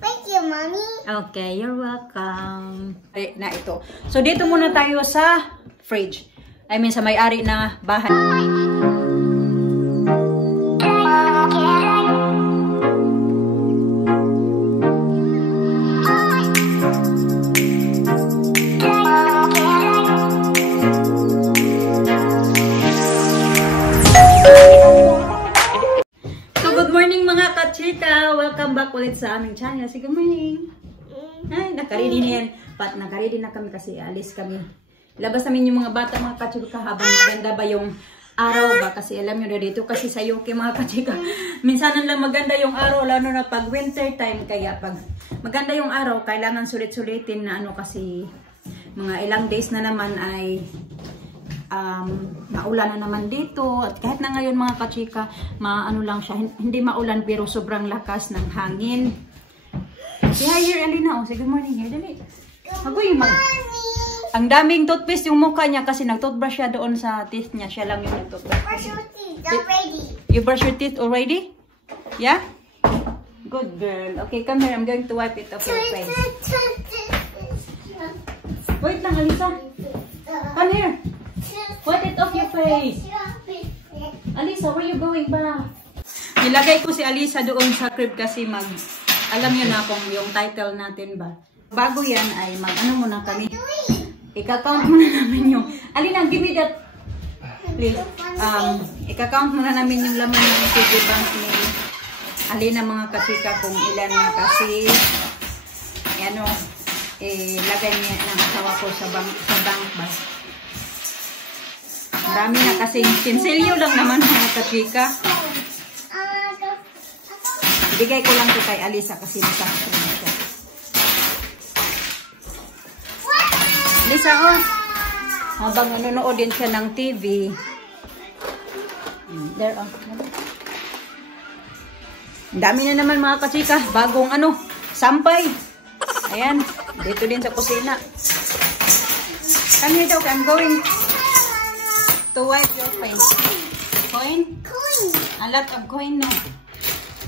Thank you, Mommy. Okay, you're welcome. Na ito. So, dito muna tayo sa fridge. I mean, sa may-ari na bahay. Welcome back ulit sa aming channel. Sige, good morning. Ay, nakaready na yan. Pat, nakaready na kami kasi alis kami. Labas namin yung mga bata, mga kachika, habang maganda ba yung araw ba? Kasi alam nyo na dito kasi sa UK mga kachika. Minsan lang maganda yung araw, lalo na pag winter time. Kaya pag maganda yung araw, kailangan sulit-sulitin na ano kasi mga ilang days na naman ay maulan na naman dito. At kahit na ngayon mga kachika, maano lang siya, hindi maulan pero sobrang lakas ng hangin. Say hi here, Alena. Oh, say good morning here, dali. Agoy, ang daming toothpaste yung mukha niya kasi nag-toothbrush siya doon sa teeth niya. Siya lang yung nag-toothbrush. Brush your teeth already. You brush your teeth already? Yeah? Good girl. Okay, come here. I'm going to wipe it off your face. Wait lang, Alyssa. Come here. Wipe it off your face. Alyssa, where you going ba? Nilagay ko si Alyssa doon sa crib kasi alam nyo na kung yung title natin ba. Bago yan ay ano muna kami. Ika-count muna namin yung, Alena, give me that. Please. Ika-count muna namin yung laman ng piggy bank ni Alena mga kachika kung ilan na kasi lagay niya ng asawa ko sa bank ba. Marami na kasi sinsilyo lang naman mga kachika. Bigay ko lang ito kay Alyssa kasi masakit na siya. Alyssa, oh. Habang nanonood din siya ng TV. There, oh. Dami na naman mga kachika. Bagong sampay. Ayan. Dito din sa kusina. Come here daw. I'm going to wipe your face. Coin? Coin. A lot of coin na.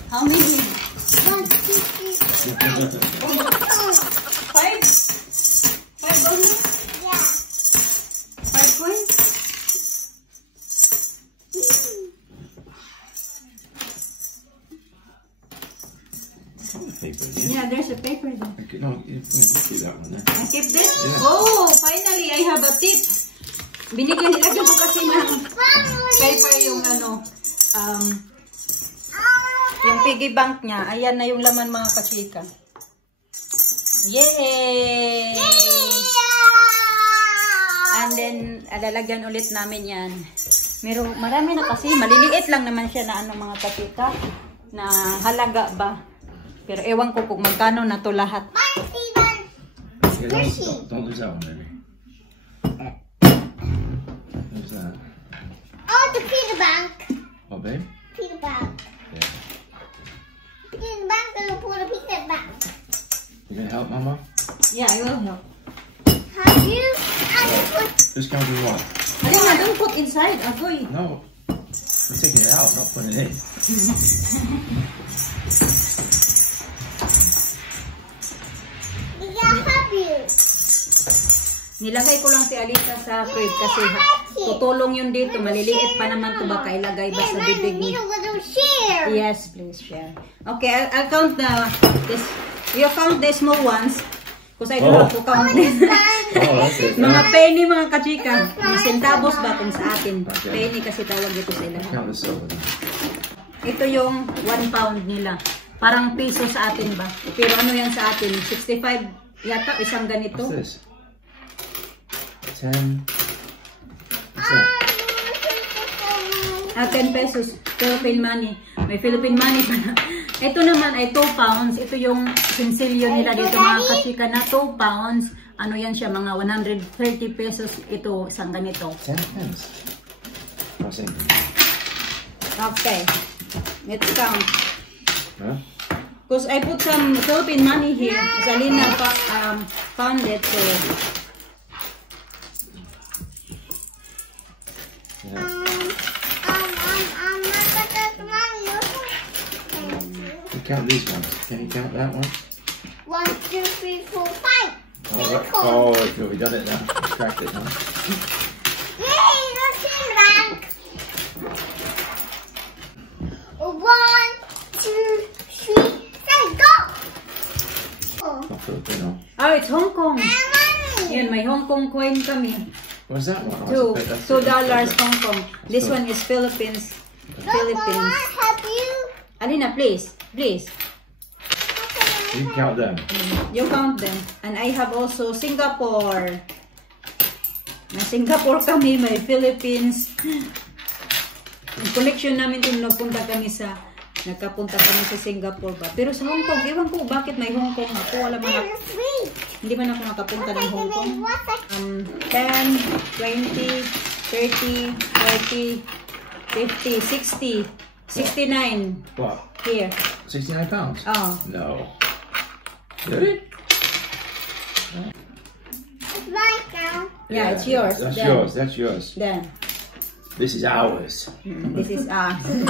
How many? 1, 2, 3, 4. 5? 5 only? Yeah. 5 coins? Paper, yeah, there's a paper there. Okay, no, you keep that one there. I keep this? Yeah. Oh, finally, I have a tip. Binigyan nila ko kasi ng paper yung yung piggy bank niya. Ayan na yung laman mga kachika. Yay! And then, lalagyan ulit namin yan. Marami na kasi. Maliliit lang naman siya na mga kachika. Na halaga ba? Pero ewan ko kung magkano na to lahat. Yeah, don't lose that one, baby. What's that? Oh, the piggy bank. Oh, babe? Piggy bank. Yeah. Piggy bank, gonna put a piggy bank. You gonna help, Mama? Yeah, I will help. Have you? Put. Just gonna do what? Alena, don't put inside. Agoy. No. We're taking it out, not putting it in. Nilagay ko lang si Alyssa sa crib kasi tutulong yun dito. Maliliit pa naman ito. Baka ilagay ba sa bibig niya. Yes, please share. Okay, I'll count this. You count the small ones. Because I don't have to count this. Mga penny mga kachika. Mga centavos ba kung sa atin. Penny kasi tawag dito sa ilang. Ito yung 1 pound nila. Parang piso sa atin ba? Pero ano yan sa atin? 65 yata isang ganito. What's this? 10. What's that? 10 pesos. Philippine money. May Philippine money pa na. Ito naman ay 2 pounds. Ito yung sinsilyo nila dito mga kachika na 2 pounds. Ano yan siya? Mga 130 pesos. Ito isang ganito. 10 pence. Okay. Let's count. Huh? Because I put some Philippine money here. Alena found it. So. Count these ones. Can you count that one? 1, 2, 3, 4, 5. Oh, good. We got it now. We cracked it now. Yay, let's see rank. 1, 2, 3, 4, go. Not Filipino. Oh, it's Hong Kong. Mommy. Yan, may Hong Kong coin kami. What's that one? Oh, that's $2 that's Hong Kong. This one is Philippines. Philippines. Mama, help you. Alina, please. Please. You count them. You count them. And I have also Singapore. May Singapore kami, may Philippines. Yung collection namin din, nagpunta kami sa Singapore ba. Pero sa Hong Kong, ewan ko bakit may Hong Kong ako. Wala man ako, hindi man ako nakapunta ng Hong Kong. 10, 20, 30, 40, 50, 60, 69. What? Here. £69? Oh. No. Really? It's mine now. Yeah, it's yours. That's Then. yours. That's yours. Then. This is ours. This is us. No,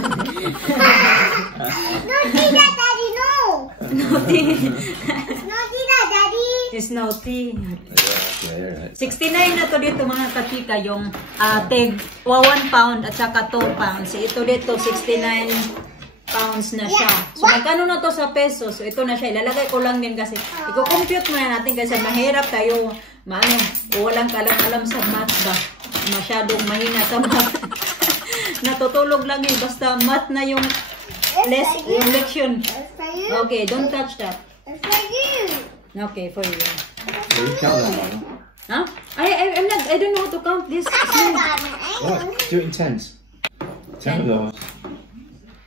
Tita, Daddy, no. Naughty. No, Tita, Daddy. It's naughty. Yeah, right. 69 na to dito mga kachika, yung tig 1 pound at saka 2 pounds. Ito dito 69 pounds na siya. So magkano na to sa peso? So ito na siya. Ilalagay ko lang din kasi i-compute muna natin kasi mahirap tayo walang kalam-alam sa math ba. Masyadong mahina sa math. Natutulog lang yun. Basta math na yung lection. Okay, don't touch that. It's for you. Okay, for you. So you count that one. Huh? I don't know how to count this. What? Do it in tens. 10 of those.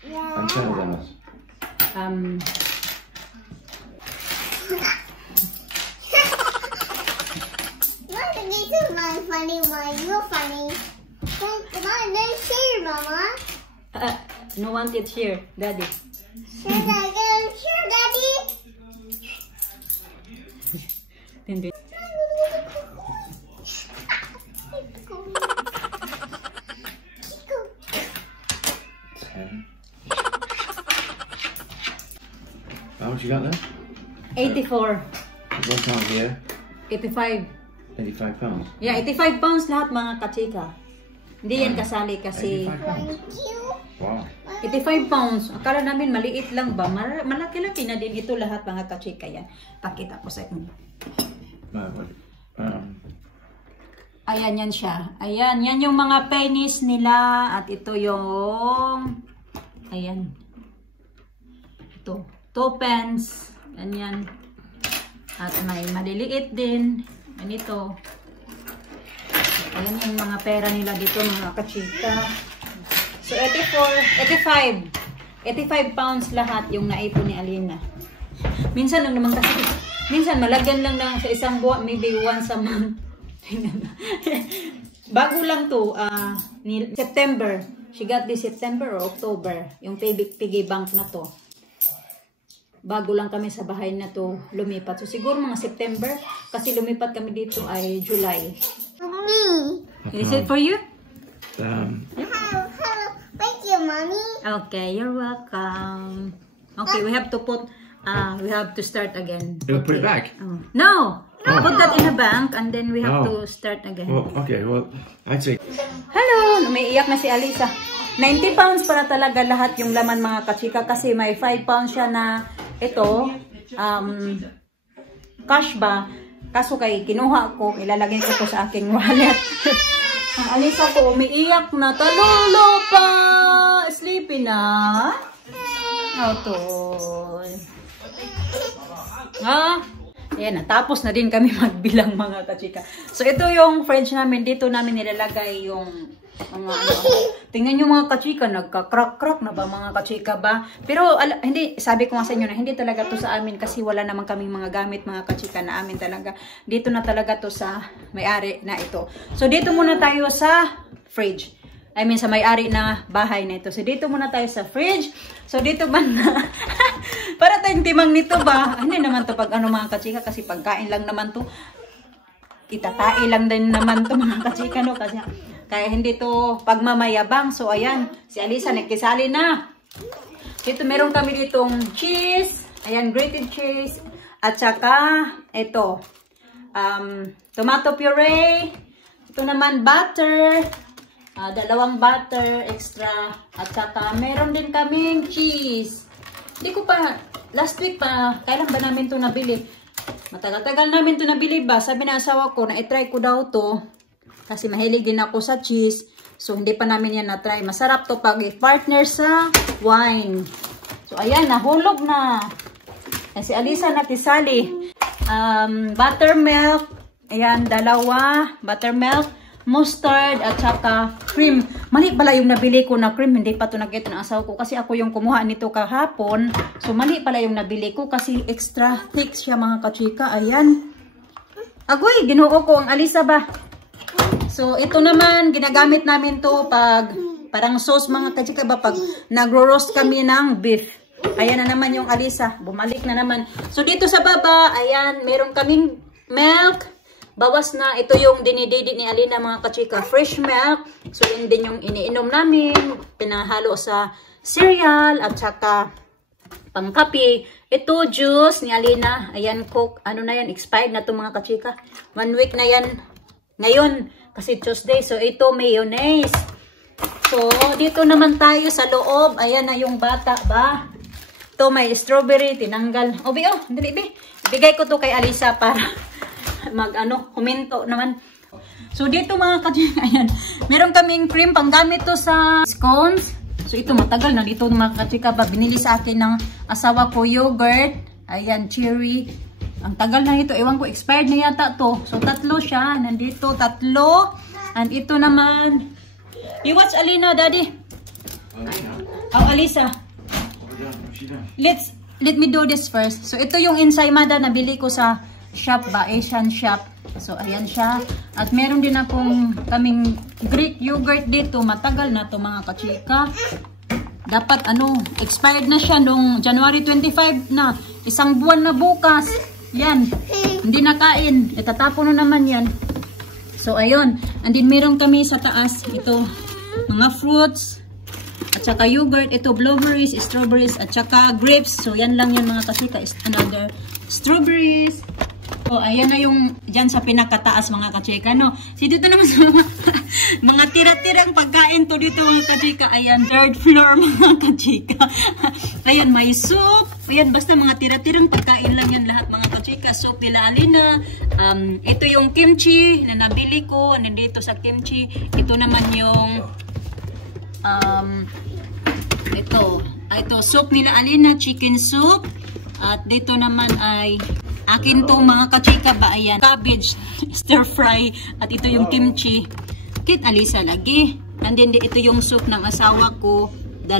Yeah. And 10 of those. Mama, this is my funny one. You're funny. Come on, let's share, Mama. No want it here, Daddy. Share, Daddy. Share, Daddy. Hindi. 10. How much you got there? 84. What's on here? 85. £85. Yeah, 85 pounds lahat mga kachika. Hindi yan kasali kasi 85 pounds. Thank you. Wow. 85 pounds. Akala namin maliit lang ba? Malaki-laki na din ito lahat mga kachika yan. Pakita ko sa inyo. Ayan yan siya. Ayan, yan yung mga pennies nila. At ito yung ayan. Ito. 2 pence. Ganyan. At may maliliit din. Ganito. Ayan yung mga pera nila dito mga kachika. So 85 pounds lahat yung naipon ni Alena. Minsan lang naman kasi, minsan malagyan lang sa isang buwan, maybe once a month. Bago lang to, September. She got this September or October, yung piggy bank na to. Bago lang kami sa bahay na to lumipat. So siguro mga September, kasi lumipat kami dito ay July. Me. Is it for you? Thank you, Mommy. Okay, you're welcome. Okay, we have to put, we have to start again. You'll put it back? No! Put that in a bank and then we have to start again. Well, okay, well, I'd say... Hello! Umiiyak na si Alyssa. 90 pounds para talaga lahat yung laman mga kachika kasi may 5 pounds siya na ito, cash ba? Kaso kay kinuha ko, ilalagay ko to sa aking wallet. Ang Alyssa ko umiiyak na. Talolo pa! Sleepy na. Oh, toy. Ayan, natapos na din kami magbilang mga kachika. So, ito yung fridge namin. Dito namin nilalagay yung mga tingnan nyo mga kachika, nagka-crack-crack na ba mga kachika ba? Pero, hindi, sabi ko nga sa inyo na hindi talaga to sa amin kasi wala naman kaming mga gamit mga kachika na amin talaga. Dito na talaga to sa may-ari na ito. So, dito muna tayo sa fridge. I mean, sa may-ari na bahay na ito. So, dito muna tayo sa fridge. So, dito man na. Para tayong timang nito ba? Hindi naman to pag ano mga kachika. Kasi pagkain lang naman to. Itatai lang din naman to mga kachika, no? Kasi, kaya hindi to pagmamayabang. So, ayan. Si Alyssa nagkisali na. Dito meron kami ditong cheese. Ayan, grated cheese. At saka, ito. Tomato puree. Ito naman, butter. 2 butter extra. At saka, meron din kaming cheese. Hindi ko pa, last week pa, kailan ba namin ito nabili? Matagal-tagal namin ito nabili ba? Sabi na asawa ko, na i-try ko daw to. Kasi mahilig din ako sa cheese. So, hindi pa namin yan na-try. Masarap to pag partner sa wine. So, ayan, nahulog na. Ayan, si Alyssa nakisali. Buttermilk. Ayan, 2. Buttermilk, mustard, at saka cream. Mali pala yung nabili ko na cream. Hindi pa to nag-get ng asawa ko. Kasi ako yung kumuha nito kahapon. So, mali pala yung nabili ko. Kasi extra thick siya mga kachika. Ayan. Agoy, ginuo ko ang Alyssa ba? So, ito naman, ginagamit namin to pag parang sauce mga kachika ba? Pag nagro-roast kami ng beef. Ayan na naman yung Alyssa. Bumalik na naman. So, dito sa baba, ayan, meron kaming milk. Bawas na. Ito yung dinididi ni Alena mga kachika. Fresh milk. So, yun din yung iniinom namin. Pinahalo sa cereal at saka pangkape. Ito, juice ni Alena. Ayan, Coke. Ano na yan? Expired na to mga kachika. 1 week na yan. Ngayon. Kasi Tuesday. So, ito mayonnaise. So, dito naman tayo sa loob. Ayan na yung bata ba? Ito may strawberry. Tinanggal. O, dali, bi. Bigay ko to kay Alyssa para huminto naman. So, dito mga kachika. Ayan. Meron kaming cream. Panggamit to sa scones. So, ito matagal na dito mga kachika ba. Binili sa akin ng asawa ko yogurt. Ayan, cherry. Ang tagal na ito. Ewan ko, expired na yata to. So, 3 siya. Nandito, 3. And ito naman. You watch Alena, Daddy? Oh, Alyssa. Let me do this first. So, ito yung ensaymada na bili ko sa shop ba? Asian shop. So, ayan siya. At meron din akong kaming Greek yogurt dito. Matagal na to mga kachika. Dapat, expired na siya nung January 25 na. 1 buwan na bukas. Yan. Hindi nakain. Itatapon na naman yan. So, ayun. And then, meron kami sa taas. Ito, mga fruits. At saka yogurt. Ito, blueberries, strawberries, at saka grapes. So, yan lang yan mga kasika. Another strawberries. So, ayan na yung dyan sa pinakataas mga kachika, no? So, dito naman sa mga tira-tirang pagkain to dito mga kachika. Ayan, 3rd floor mga kachika. Ayan, may soup. Ayan, basta mga tira-tirang pagkain lang yan lahat mga kachika. Soup nila Alena. Ito yung kimchi na nabili ko. Nandito sa kimchi. Ito naman yung ito soup nila Alena, chicken soup. At dito naman ay akin to mga kachika ba, ayan, cabbage, stir fry, at ito yung kimchi. Kit Alyssa lagi. And then ito yung soup ng asawa ko, 2.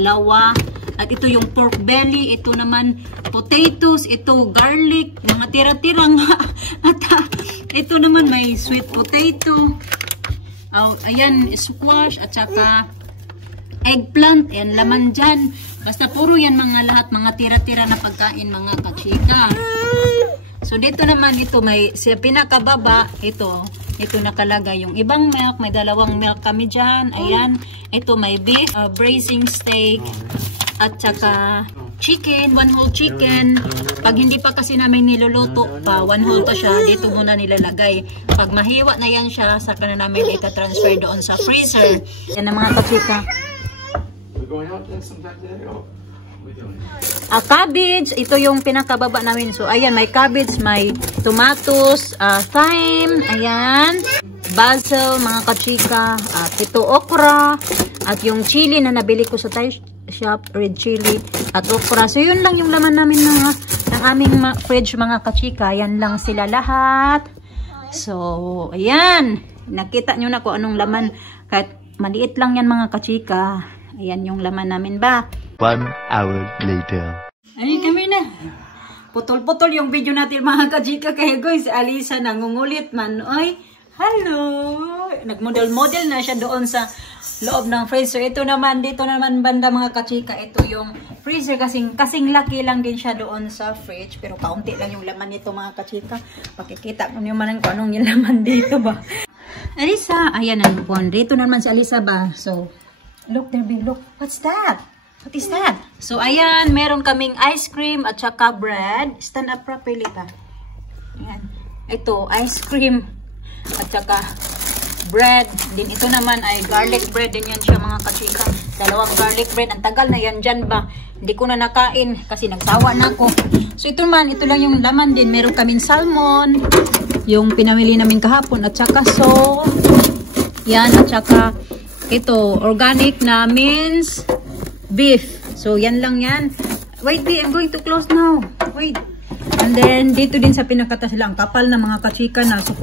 At ito yung pork belly, ito naman potatoes, ito garlic, mga tira-tirang. At ito naman may sweet potato. Ayan, squash, at saka eggplant, ayan, laman dyan. Basta puro yan lahat, mga tira-tira na pagkain mga kachika. So, dito naman, ito may, sa pinakababa, ito nakalagay yung ibang milk. May 2 milk kami dyan. Ayan. Ito may beef, braising steak, at saka chicken, 1 whole chicken. Pag hindi pa kasi namin niluluto pa, 1 whole to siya, dito muna nilalagay. Pag mahiwa na yan siya, saka na namin ita-transfer doon sa freezer. Yan ang mga kachika. Cabbage, ito yung pinakababa namin. So, ayan, may cabbage, may tomatoes, thyme, ayan, basil, mga kachika, at ito okra, at yung chili na nabili ko sa Thai shop, red chili, at okra. So, yun lang yung laman namin ng aming fridge, mga kachika. Ayan lang sila lahat. So, ayan, nakita nyo na kung anong laman. Kahit maliit lang yan mga kachika. Ayan yung laman namin ba? 1 hour later. Ay, kami na. Putol-putol yung video natin mga kachika. Kaya guys, si Alyssa nangungulit man. Ay, hello. Nagmodel-model na siya doon sa loob ng freezer. Ito naman, dito naman banda mga kachika. Ito yung freezer. Kasing laki lang din siya doon sa fridge. Pero kaunti lang yung laman nito mga kachika. Pakikita ko naman kung anong yung laman dito ba. Alyssa, ayan ang buwan. Dito naman si Alyssa ba. So, look there, babe. Look. What's that? What is that? So, ayan, meron kaming ice cream at saka bread. Stand up properly pa. Ayan. Ito, ice cream at saka bread. Din ito naman ay garlic bread din yan siya mga kachika. Dalawang garlic bread. Ang tagal na yan dyan ba? Hindi ko na nakain kasi nagsawa na ako. So, ito man, ito lang yung laman din. Meron kaming salmon. Yung pinamili namin kahapon at saka so. Yan, at saka ito, organic na minced beef. So, yan lang yan. Wait, I'm going to close now. Wait. And then, dito din sa pinakatas lang, kapal na mga kachika na. So,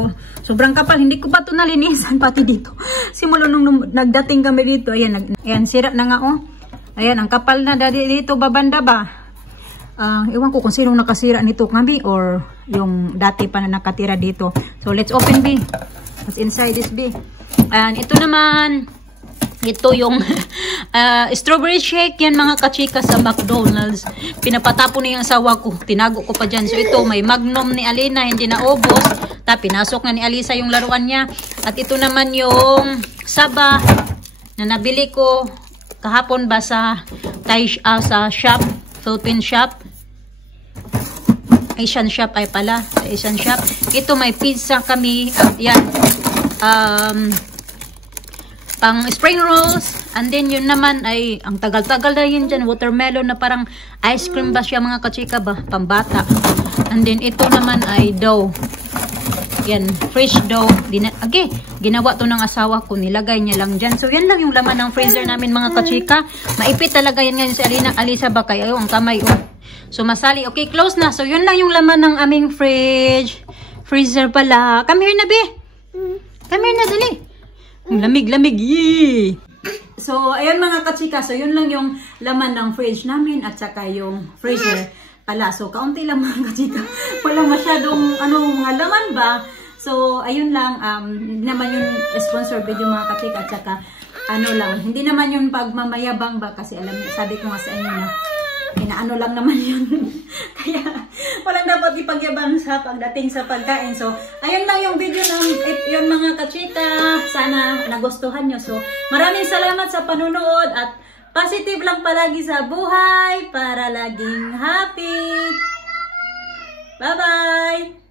sobrang kapal. Hindi ko pa ito nalinisan pati dito. Simula nung nagdating kami dito. Ayan, ayan, sira na nga oh. Ayan, ang kapal na dito babanda ba? Iwan ko kung sinong nakasira nito kami or yung dati pa na nakatira dito. So, let's open B. What's inside this B? And ito naman, ito yung strawberry shake yan mga kachika sa McDonald's. Pinapatapon na yung asawa ko. Tinago ko pa dyan. So ito may Magnum ni Alena. Hindi na obos. Pinasok na ni Alyssa yung laruan niya. At ito naman yung saba na nabili ko kahapon ba sa sa shop. Philippine shop. Asian shop ay pala. Asian shop. Ito may pizza kami. At yan. Pang spring rolls. And then yun naman ay ang tagal-tagal na yun dyan. Watermelon na parang ice cream ba siya mga kachika ba? Pambata. And then ito naman ay dough. Yan. Fresh dough. Okay. Ginawa to ng asawa ko. Nilagay niya lang dyan. So yan lang yung laman ng freezer namin mga kachika. Maipit talaga yan ngayon si Alena&Alyssa ba kayo? Ang kamay oh. So masali. Okay. Close na. So yun lang yung laman ng aming freezer pala. Come here na be. Come here na dali. Lamig-lamig. Yee! So, ayan mga kachika. So, yun lang yung laman ng fridge namin at saka yung freezer pala. So, kaunti lang mga kachika. Wala masyadong mga laman ba? So, ayun lang. Hindi naman yung sponsor video mga kachika at saka lang. Hindi naman yung pagmamayabang ba? Kasi alam niyo, sabi ko nga sa inyo na inaano lang naman yun. Kaya, walang dapat ipagyabang sa pagdating sa pagkain. So, ayun lang yung video ng yung mga kachika. Sana nagustuhan nyo. So, maraming salamat sa panunood at positive lang palagi sa buhay para laging happy. Bye-bye!